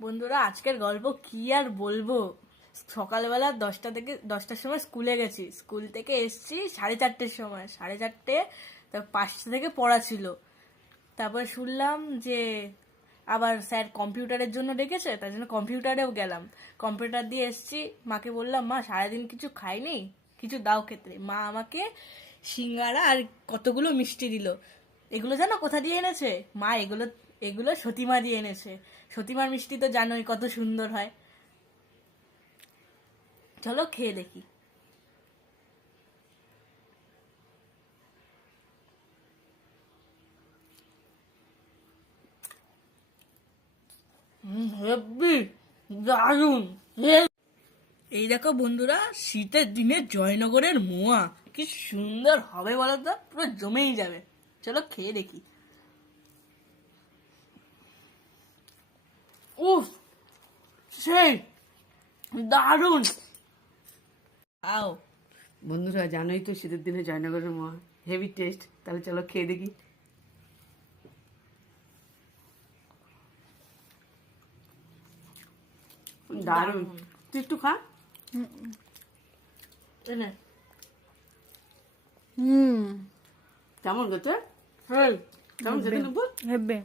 বন্ধুরা, আজকের গল্প কি আর বলবো। সকালবেলা 10টার সময় স্কুলে গেছি। স্কুল থেকে এসছি 4:30টার সময়। 4:30, তারপর 5টা থেকে পড়া ছিল। তারপর শুনলাম যে আবার স্যার কম্পিউটারের জন্য ডেকেছে, তার জন্য কম্পিউটারেও গেলাম। কম্পিউটার দিয়ে এসছি, মাকে বললাম মা সারাদিন কিছু খাইনি, কিছু দাও খেতে। মা আমাকে সিঙ্গারা আর কতগুলো মিষ্টি দিল। এগুলো জানো কোথা দিয়ে এনেছে? মা এগুলো এগুলো সতীমা দিয়ে এনেছে। সতীমার মিষ্টি তো জানোই কত সুন্দর হয়। চলো খেয়ে দেখি। হেব্বি, দারুণ। এই দেখো বন্ধুরা, শীতের দিনে জয়নগরের মোয়া কি সুন্দর হবে বলো তো, পুরো জমেই যাবে। চলো খেয়ে দেখি। উফ, সেই দারুণ। আও, বন্ধুরা জানোই তো শীতের দিনে জয়নগরের মোয়া হেভি টেস্ট। তাহলে চলো খেয়ে দেখি। দারুণ। তুই একটু খা। এনে কেমন গেছে? হেই, কেমন খেতে নেবো? হেব্বে।